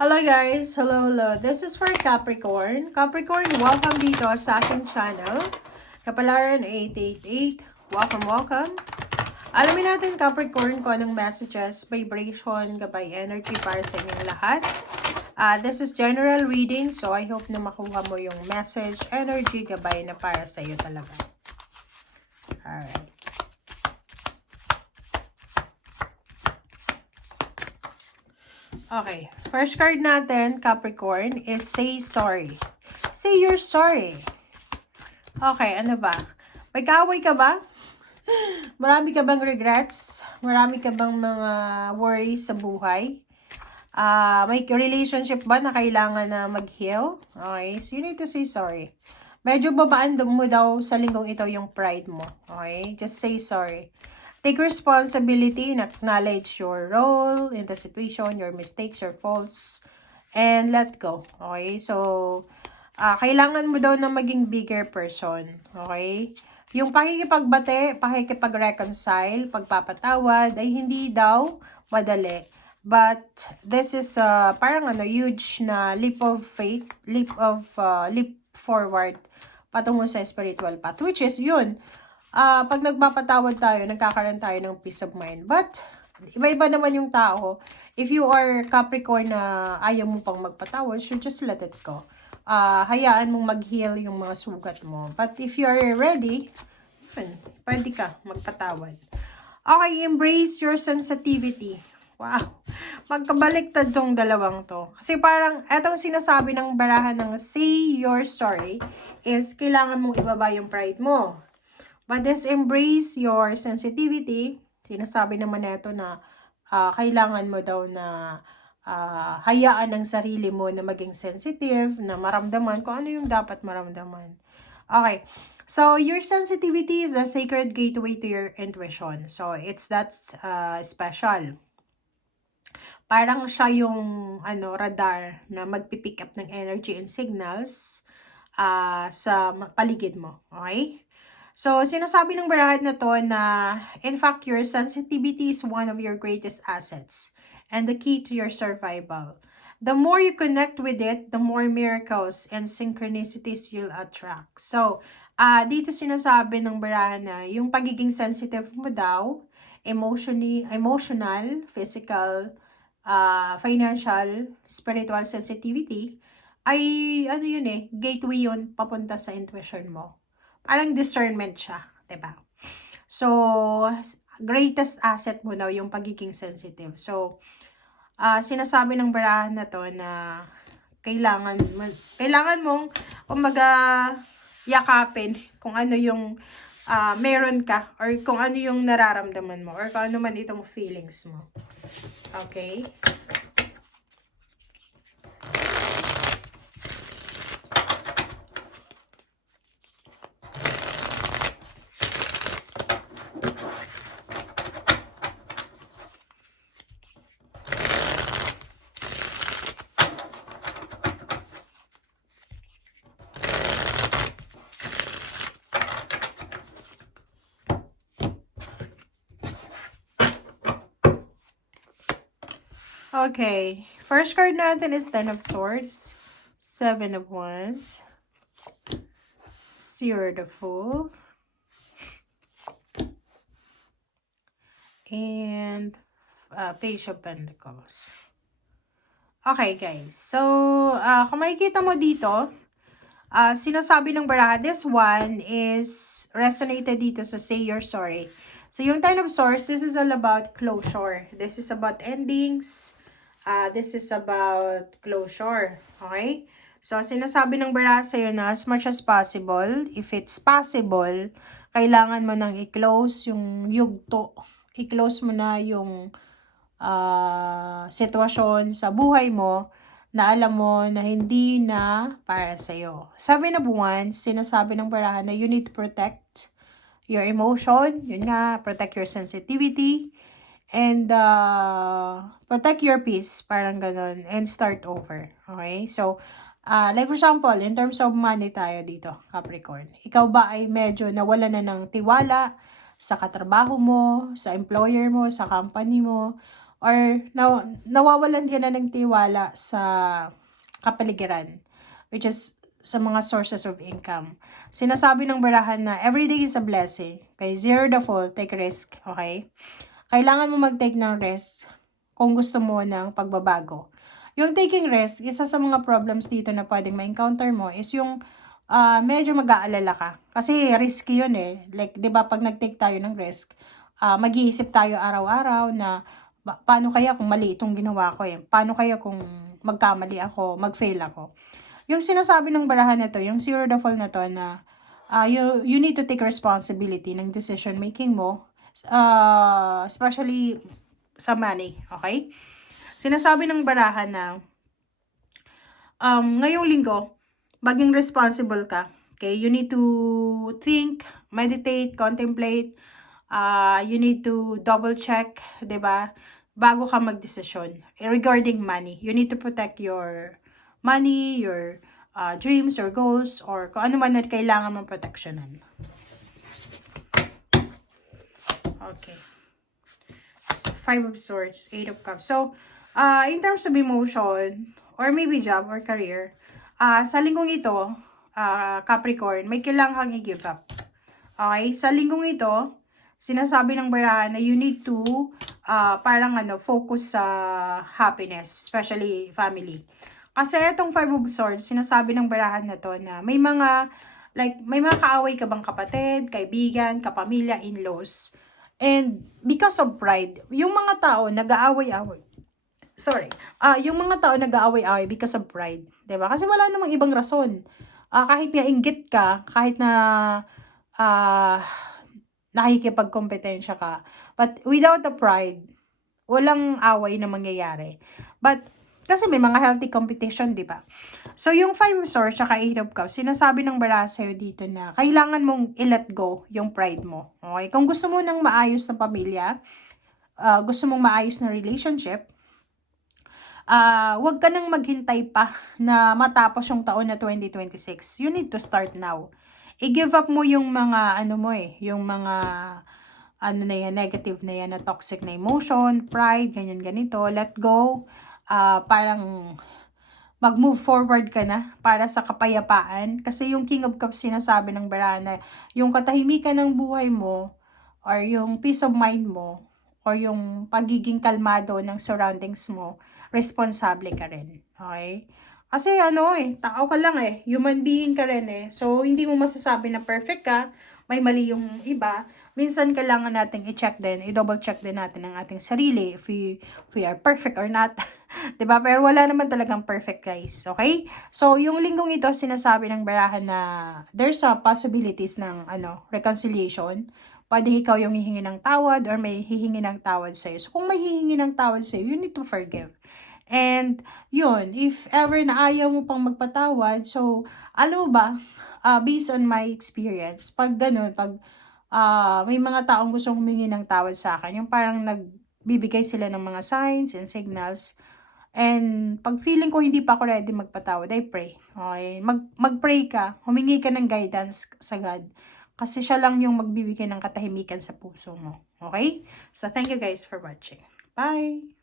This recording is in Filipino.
Hello guys! Hello! This is for Capricorn. Capricorn, welcome dito sa aking channel. Kapalaran 888. Welcome! Alamin natin Capricorn kung anong messages, vibration, gabay energy para sa inyong lahat. This is general reading, so I hope na makuha mo yung message, energy, gabay na para sa iyo talaga. Alright. Okay. First card natin, Capricorn, is say sorry. Say you're sorry. Okay, ano ba? May kaaway ka ba? Marami ka bang regrets? Marami ka bang mga worries sa buhay? May relationship ba na kailangan na mag-heal? Okay, so you need to say sorry. Medyo babaan mo daw sa linggong ito yung pride mo. Okay, just say sorry. Take responsibility and acknowledge your role in the situation, your mistakes, your faults, and let go. Okay? So, kailangan mo daw na maging bigger person. Okay? Yung pakikipagbate, pakikipag-reconcile, pagpapatawad, ay hindi daw madali. But, this is parang huge na leap forward patungo sa spiritual path. Which is, yun, pag nagpapatawad tayo, nagkakaroon tayo ng peace of mind. But, iba-iba naman yung tao. If you are Capricorn na ayaw mo pang magpatawad, so just let it go. Hayaan mong mag-heal yung mga sugat mo. But if you are ready, pwede ka magpatawad. Okay, embrace your sensitivity. Wow. Magkabaliktad tong dalawang to. Kasi parang, etong sinasabi ng barahan ng say you're sorry is kailangan mong ibaba yung pride mo. But this embrace your sensitivity, sinasabi naman neto na kailangan mo daw na hayaan ang sarili mo na maging sensitive, na maramdaman kung ano yung dapat maramdaman. Okay. So, your sensitivity is the sacred gateway to your intuition. So, it's that special. Parang siya yung radar na magpipick up ng energy and signals sa paligid mo. Okay? So, sinasabi ng barahan na to na, in fact, your sensitivity is one of your greatest assets and the key to your survival. The more you connect with it, the more miracles and synchronicities you'll attract. So, dito sinasabi ng barahan na yung pagiging sensitive mo daw, emotional, physical, financial, spiritual sensitivity, ay gateway yun papunta sa intuition mo. Parang discernment siya, 'di ba? So, greatest asset mo daw yung pagiging sensitive. So, sinasabi ng barahan na to na kailangan mong yakapin kung ano yung meron ka or kung ano yung nararamdaman mo or kung ano man itong feelings mo. Okay? Okay. First card natin is Ten of Swords, Seven of Wands, Seer the Fool, and Page of Pentacles. Okay, guys. So, kung makikita mo dito, sinasabi ng baraha, this one is resonated dito sa say you're sorry. So, yung Ten of Swords, this is all about closure. This is about endings. This is about closure. Okay? So, sinasabi ng baraha sa'yo na as much as possible, if it's possible, kailangan mo nang i-close yung yugto. I-close mo na yung sitwasyon sa buhay mo na alam mo na hindi na para sa'yo. Sabi na buwan, sinasabi ng barahan na you need to protect your emotion, yun nga, protect your sensitivity, and protect your peace, parang ganun, and start over. Okay? So, like for example, in terms of money tayo dito, Capricorn. Ikaw ba ay medyo nawala na ng tiwala sa katrabaho mo, sa employer mo, sa company mo, or nawawalan ka na ng tiwala sa kapaligiran, which is sa mga sources of income. Sinasabi ng barahan na everyday is a blessing. Okay, zero the fault, take risk. Okay? Kailangan mo mag-take ng risk kung gusto mo ng pagbabago. Yung taking risk, isa sa mga problems dito na pwedeng ma-encounter mo is yung medyo mag-aalala ka. Kasi risky yun eh. Like, di ba, pag nag-take tayo ng risk, mag-iisip tayo araw-araw na paano kaya kung mali itong ginawa ko eh? Paano kaya kung magkamali ako, mag-fail ako? Yung sinasabi ng barahan na to, yung zero the fall na to na you need to take responsibility ng decision making mo, especially sa money, okay? Sinasabi ng barahan na ngayong linggo, maging responsible ka. Okay? You need to think, meditate, contemplate. You need to double check, 'di ba? Bago ka magdesisyon regarding money. You need to protect your money, your dreams or goals, or kung ano man na kailangan mong proteksyonan. Okay. So, 5 of Swords, 8 of Cups. So, in terms of emotion, or maybe job or career, sa linggong ito, Capricorn, may kailangan kang i-give up. Okay? Sa linggong ito, sinasabi ng barahan na you need to parang focus sa happiness, especially family. Kasi itong 5 of Swords, sinasabi ng barahan na to na may mga kaaway ka bang kapatid, kaibigan, kapamilya, in-laws. And because of pride, yung mga tao nag-aaway-away. Yung mga tao nag-aaway-away because of pride. 'Di ba? Kasi wala namang ibang rason. Kahit nga inggit ka, kahit na nakikipagkompetensya ka. But without the pride, walang away na mangyayari. But, kasi may mga healthy competition, di ba? So, yung 5 of Swords, tsaka 8 of Cups, sinasabi ng baraha sa'yo dito na kailangan mong i-let go yung pride mo. Okay? Kung gusto mo ng maayos na pamilya, gusto mong maayos na relationship, wag ka nang maghintay pa na matapos yung taon na 2026. You need to start now. I-give up mo yung mga yung mga na yan, negative na yan, na toxic na emotion, pride, ganyan ganito, let go. Parang mag-move forward ka na para sa kapayapaan. Kasi yung King of Cups sinasabi ng baraha na yung katahimikan ng buhay mo, or yung peace of mind mo, or yung pagiging kalmado ng surroundings mo, responsable ka rin. Okay? Kasi tao ka lang eh. Human being ka rin eh. So, hindi mo masasabi na perfect ka. May mali yung iba. Minsan kailangan natin i-check din, i-double check din natin ang ating sarili if we are perfect or not. 'Di ba? Pero wala naman talagang perfect, guys. Okay? So, yung linggong ito, sinasabi ng barahan na there's a possibilities ng reconciliation. Pwedeng ikaw yung hihingi ng tawad or may hihingi ng tawad sa'yo. So, kung may hihingi ng tawad sa'yo, you need to forgive. And, yun, if ever na ayaw mo pang magpatawad, so, alam mo ba, based on my experience, pag ganun, pag may mga taong gustong humingi ng tawad sa akin, yung parang nagbibigay sila ng mga signs and signals, and pag feeling ko hindi pa ako ready magpatawad, I pray. Okay? Mag-pray ka, humingi ka ng guidance sa God. Kasi siya lang yung magbibigay ng katahimikan sa puso mo. Okay? So, thank you guys for watching. Bye!